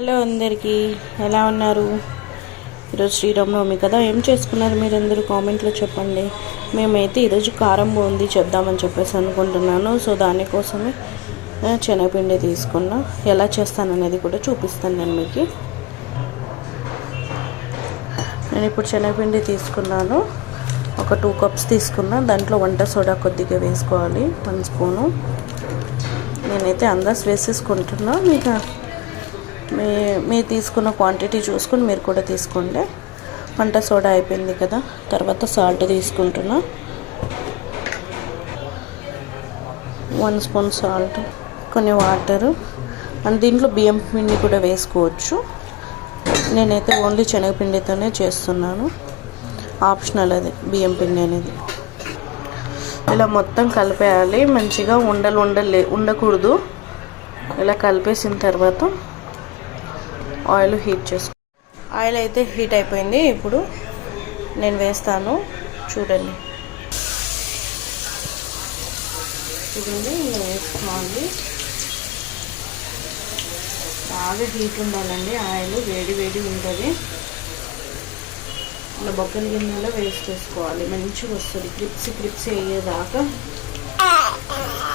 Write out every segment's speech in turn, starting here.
Hello అందరికీ, ఎలా ఉన్నారు? ఈరోజు శ్రీరామనవమి కదా, ఏం చేసుకున్నారు మీరందరూ కామెంట్లో చెప్పండి. మేమైతే ఈరోజు కారం బూందీ చేద్దామని చెప్పేసి అనుకుంటున్నాను. సో దానికోసమే శనగపిండి తీసుకున్నా. ఎలా చేస్తాననేది కూడా చూపిస్తాను నేను మీకు. నేను ఇప్పుడు శనగపిండి తీసుకున్నాను, ఒక 2 కప్స్ తీసుకున్నా. దాంట్లో వంట సోడా కొద్దిగా వేసుకోవాలి, 1 స్పూను. నేనైతే అందాజ వేసేసుకుంటున్నా. మీరు తీసుకున్న క్వాంటిటీ చూసుకొని మీరు కూడా తీసుకోండి. వంట సోడా అయిపోయింది కదా, తర్వాత సాల్ట్ తీసుకుంటున్నా, 1 స్పూన్ సాల్ట్, కొన్ని వాటరు, అండ్ దీంట్లో బియ్యం పిండి కూడా వేసుకోవచ్చు. నేనైతే ఓన్లీ శనగపిండితోనే చేస్తున్నాను, ఆప్షనల్ అది బియ్యం పిండి అనేది. ఇలా మొత్తం కలిపేయాలి మంచిగా, ఉండకూడదు. ఇలా కలిపేసిన తర్వాత ఆయిల్ హీట్ చేసుకో. ఆయిల్ అయితే హీట్ అయిపోయింది. ఇప్పుడు నేను వేస్తాను, చూడండి. చూడండి, ఇలా వేసుకోవాలి. బాగా హీట్ ఉండాలండి. ఆయిల్ వేడి వేడి ఉంటుంది. ఇలా బొక్కల గిన్నెలో వేస్ట్ చేసుకోవాలి, మంచిగా వస్తుంది. క్రిప్స్ అయ్యేదాకా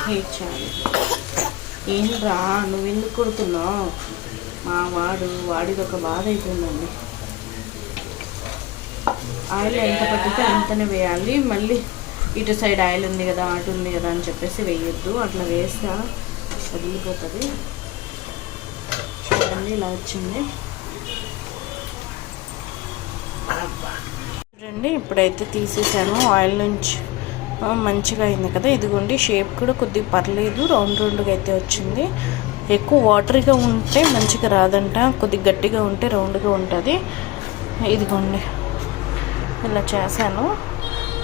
హీట్ చేయాలి. ఏం రా, నువ్వు ఎందుకు కొడుతున్నావు? వాడిది ఒక బాధ అయిపోయిందండి. ఆయిల్ ఎంత పట్టితే అంతనే వేయాలి. మళ్ళీ ఇటు సైడ్ ఆయిల్ ఉంది కదా, అటు ఉంది కదా అని చెప్పేసి వేయొద్దు. అట్లా వేస్తే వదిలిపోతుంది. చూడండి, ఇలా వచ్చింది. చూడండి, ఇప్పుడైతే తీసేసాను ఆయిల్ నుంచి. మంచిగా అయింది కదా. ఇదిగోండి, షేప్ కూడా కొద్దిగా పర్లేదు, రౌండ్గా అయితే వచ్చింది. ఎక్కువ వాటరీగా ఉంటే మంచిగా రాదంట, కొద్దిగా గట్టిగా ఉంటే రౌండ్గా ఉంటుంది. ఇదిగోండి, ఇలా చేశాను.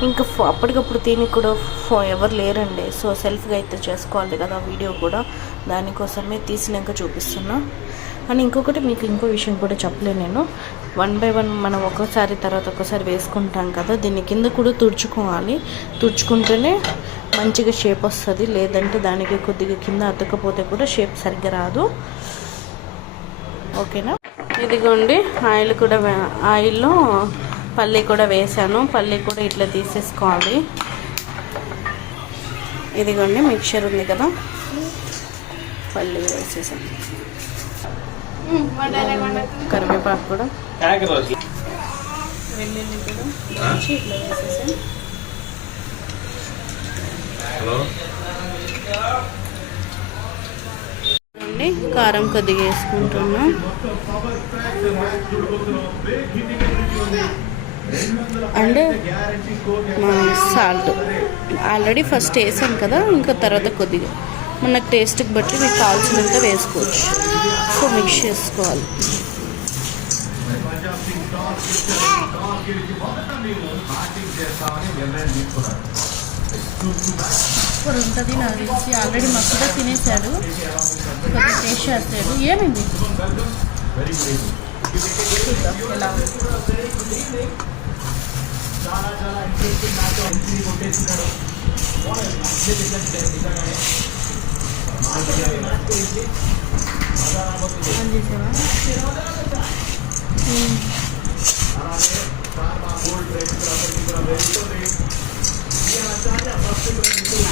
ఇంకా అప్పటికప్పుడు తిని కూడా ఎవరు లేరండి. సో సెల్ఫ్గా అయితే చేసుకోవాలి కదా వీడియో కూడా, దానికోసమే తీసినాక చూపిస్తున్నా. అని ఇంకొకటి మీకు ఇంకో విషయం కూడా చెప్పలే నేను. 1 by 1 మనం ఒక్కోసారి తర్వాత ఒక్కోసారి వేసుకుంటాం కదా, దీన్ని కింద కూడా తుడుచుకోవాలి. తుడుచుకుంటేనే మంచిగా షేప్ వస్తుంది. లేదంటే దానికి కొద్దిగా కింద అతకపోతే కూడా షేప్ సరిగ్గా రాదు. ఓకేనా? ఇదిగోండి, ఆయిల్లో పల్లి కూడా వేసాను. పల్లి కూడా ఇట్లా తీసేసుకోవాలి. ఇదిగోండి, మిక్చర్ ఉంది కదా, పల్లి వేసేసాను. కరివేపాకు కూడా, వెల్లుల్లి కూడా ఇట్లా వేసేసాను. కారం కొద్దిగా వేసుకుంటున్నా. అండ్ సాల్ట్ ఆల్రెడీ ఫస్ట్ వేసాను కదా, ఇంకా తర్వాత కొద్దిగా మనకు టేస్ట్కి బట్టి మీకు కావాల్సినంత వేసుకోవచ్చు. సో మిక్స్ చేసుకోవాలి. ఇప్పుడు ఉంటుంది నాకు తెలిసి. ఆల్రెడీ మా కూడా తినేసాడు, కొద్దిగా టేస్ట్ చేస్తాడు. ఏమైంది ఎలా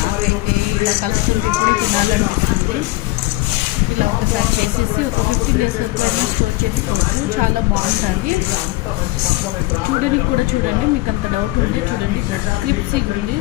నాకైతే ఇలా కలుపుకుంటే ఇప్పుడు తినాలనిపిస్తుంది. ఇలా ఒకసారి చేసేసి ఒక 15 days వరకు స్టోర్ చేసుకోవచ్చు. చాలా బాగుంటుంది. చూడడానికి కూడా చూడండి, మీకు అంత డౌట్ ఉంటే చూడండి, క్రిప్సీగా ఉంది.